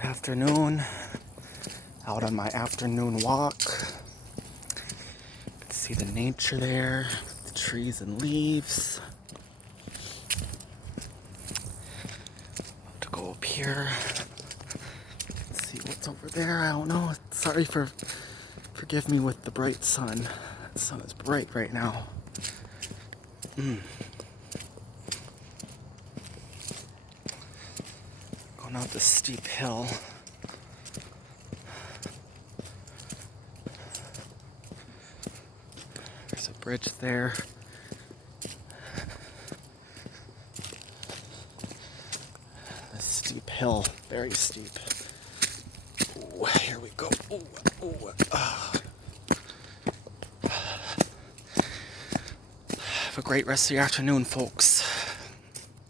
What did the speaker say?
Good afternoon. Out on my afternoon walk. You can see the nature there, the trees and leaves. About to go up here. See what's over there. I don't know. Forgive me with the bright sun. The sun is bright right now. Going out this steep hill. There's a bridge there. A steep hill, very steep. Ooh, here we go. Ooh, ooh, Have a great rest of your afternoon, folks.